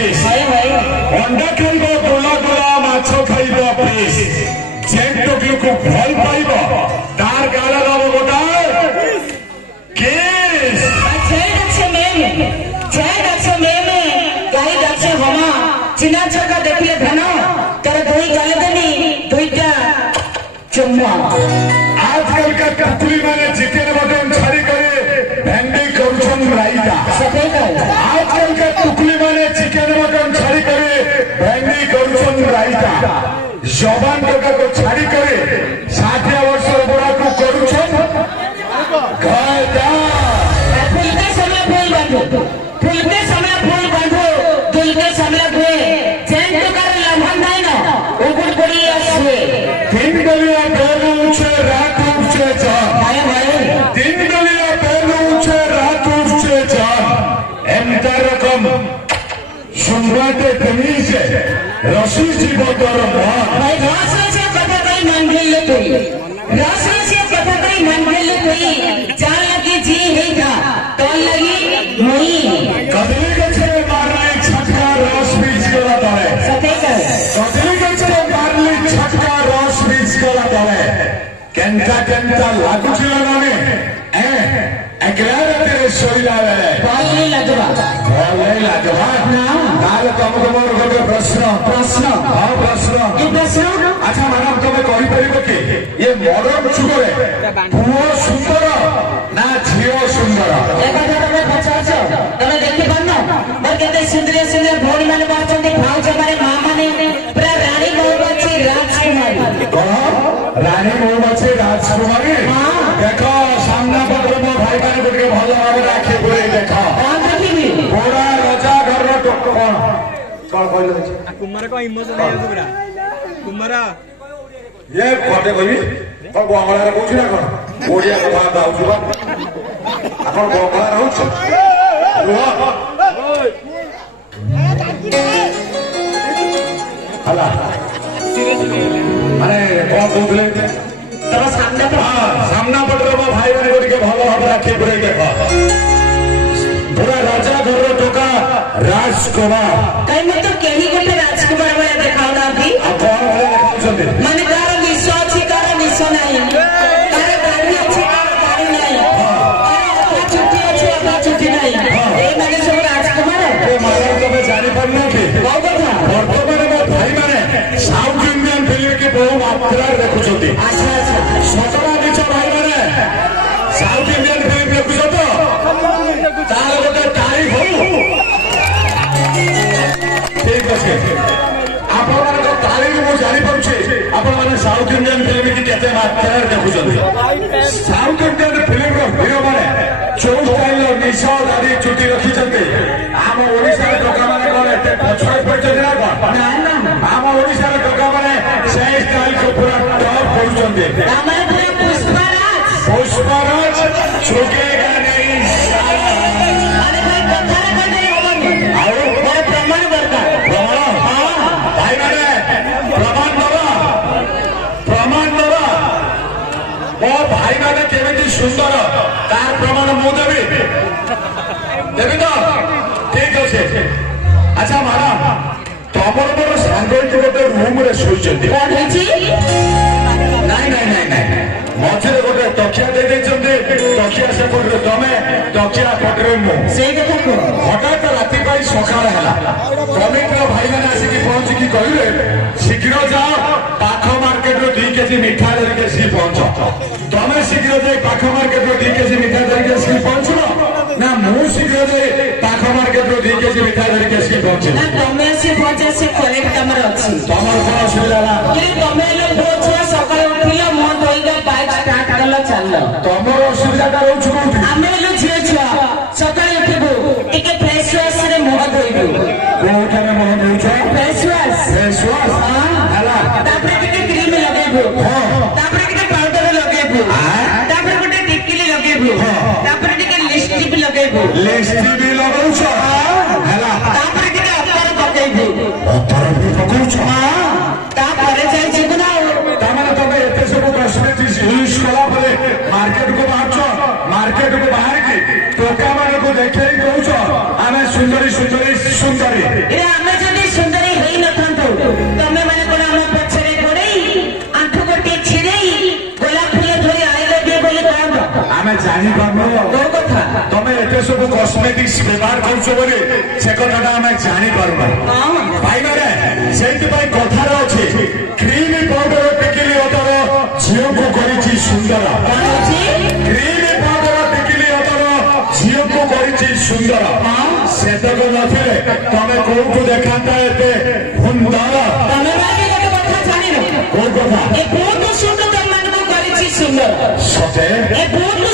piece ଅଣ୍ଡା ଖାଇବ ଗୋଲା ଗୋଲା ମାଛ ଖାଇବ ପିସ୍ ଯେ ଟୋକିକୁ ଭଲ ପାଇବ ତାର ଗାଳ ଦବ ଗୋଟାଏ କିସ୍ चिना छका देखिए धन तर दुई गाल देनी दुईटा चुम्मा आजकल का टुकली माने चिकन मटन छाड़ी करे भेंडी करुछन राईता आजकल का टुकली माने चिकन मटन छाड़ी करे भेंडी करुछन राईता जवान टका को छाड़ी करे 60 वर्ष बड़ा को करुछन गायदा फूलते समय फूल बांधो फूलते समय फूल बांधो दुलके समय हुए चैन तो कर लम्हन नहीं ना ऊपर पड़ी आसवे दिन गलिया पैर ऊंचे रात ऊंचे जान दिन गलिया पैर ऊंचे रात ऊंचे जान एमता रकम सुनवाते तमीज रसी जीवतर मान भाई रास्ते से कथा कई मान ले कोई रास्ते से कथा कई मान ले कोई जान लगी जी ही था तो लगी मोई कदली के छे मारना एक छटका रस बीच गला तले कदली के छे मारली छटका रस बीच गला तले केंटा केंटा लागू छिला नामे एकला तेरे सोइला बेले पाले लगवा ना ताले तुमको मोर गोटे प्रश्न हां प्रश्न ये प्रश्न अच्छा मैडम तुम्हें कहि परिबो कि ये मॉडर्न जुगरे पुओ सुंदर ना झियो सुंदर एक बार तुम्हें पचास तमे देखि बन्नो और केते सुंदर सुंदर भौरी माने बाचंती भाउज माने मां माने पूरा रानी मौबाची राजकुमारी रानी मौबाची राजकुमारी देखो सामना पत्र मो भाई माने गुटे भलो भाबे राखी पुरे देखो कौन देखिबी पूरा राजा घर रो कोन कहलो कुमार को इमोशन है पूरा कुमार ये कोटे कहि तो बंगला रे कहछि ना कोन ओडिया कथा दाउछु बा आपण बंगला रहउछ हला अरे कौन कहले तब सामना पटर भाई माने गुटे भलो भाबे राखी पुरे देखो पूरा राजा घर टोका राजकुमार कहीं में तो केही गोटे राजकुमार वाला देखाओ ना अभी आप कौन वाले देखाउछते माने कार निशो अछि कार निशो नहीं कार गाड़ी अछि कार गाड़ी नहीं कार छुट्टी अछि कार छुट्टी नहीं ए माने सब राजकुमार ए मारा तबे जानि पारना कि कौ कथा वर्तमान मो भाई माने साउथ इंडियन फिल्म के बहु मात्रा देखुछथि अच्छा सतरा बिच भाई माने साउथ इंडियन फिल्म देखुछ तो तार गोटे तारीख हो ठीक अछि आपण माने तो तारीख मो जानि पाउछे आपण माने साउथ इंडियन फिल्म की केते मात्रा देखुछथि साउथ इंडियन फिल्म रो हीरो माने चो स्टाइल निशा दाढ़ी चुटी रखी छथि आम ओडिसा रे टोका माने कोन एते पछड़ पड़छथि ना कोन ना आम ओडिसा रे टोका माने से स्टाइल को पूरा टॉप करूछथि हमारे पूरा पुष्पराज झुकेगा नहीं अरे भाई कथा रे नहीं होबनी और मेरे प्रमाण करता प्रमाण हां भाई माने प्रमाण दवा ओ भाई माने केमिति सुंदर तार प्रमाण मु देबी तो ठीक अछि अच्छा मारा तमर मोर सांग गोटे रूम रे सोइचंती कौन है जी नहीं मझे गोटे तकिया दे देछंती तकिया से पड़े तमे तकिया पटरे मु सही कथा को हठात राति पाई सकाळ हला कमिटर भाई माने आसी की पहुंच की कहले शीघ्र जाओ पाख मार्केट रो 2 केजी मिठा धरि के सी पहुंच तमे शीघ्र जाई पाख मार्केट रो 2 केजी मिठा धरि के सी पहुंचलो ना मु शीघ्र जाई पाख मार्केट रो 2 केजी मिठा धरि के सी पहुंचलो ना तमे से पहुंचे से कलेक्ट हमर अछि तमर कोन सुविधा ला कि तमे लोग पहुंचे सकाळ उठिला मन होइगा बाइक स्टार्ट करला चललो तमर असुविधाटा रहउछ कोठी आमे लोग झिए छुआ सकाळ उठिबो टिके फ्रेश वाश रे मुह धोइबो कोठारे मोह देउछ फ्रेश वाश हां हला तापरे टिके क्रीम लगेबो तापरे टिके पाउडर लगेबो तापरे गोटे टिकली लगेबो तापरे टिके लिपस्टिक लगेबो लिपस्टिक लगाउछ हला तापरे टिके अत्तर पकेबो अत्तर भी पकाउछ तापरे जाई छिबना तामाने तबे एते सब कॉस्मेटिक्स यूज कला पले मार्केट को बाहर के टोका माने को देखे ही कहूछ आमे सुंदरी ପାରେ ଆମେ ଯଦି ସୁନ୍ଦରୀ ହେଇନଥାନ୍ତୁ ତମେ ମାନେ କଣ ଆମ ପଛରେ ଗୋଡେଇ ଆଣ୍ଠୁ ଗୋଟିଏ ଛିଡେଇ ଗୋଲାପ ଫୁଲ ଧରି ଆଇଲେ ବି ବୋଲି କହନ୍ତ ଆମେ ଜାଣିପାରୁନୁ କୋଉ କଥା ତମେ ଏତେ ସବୁ କସ୍ମେଟିକ୍ସ ବ୍ୟବହାର କରୁଛ ବୋଲି ସେ କଥାଟା ଆମେ ଜାଣିପାରୁନା ଭାଇମାନେ ସେଇଥିପାଇଁ କଥାରେ ଅଛି କ୍ରିମ ପାଉଡର ଟିକିଲି ଅତର ଝିଅକୁ କରିଛି ସୁନ୍ଦର କ୍ରିମ ପାଉଡର ଟିକିଲି ଅତର ଝିଅକୁ କରିଛି ସୁନ୍ଦର ସେତକ ନଥିଲେ ତମେ କୋଉଠୁ ଦେଖାନ୍ତା ଏତେ ସୁନ୍ଦର ତମେ ମାନେ ଗୋଟେ କଥା ଜାଣିନ କୋଉ କଥା ଏ ବହୁତ ସୁନ୍ଦର ତମମାନଙ୍କୁ କରିଛି ସୁନ୍ଦର ସତେ ଏ ବହୁତ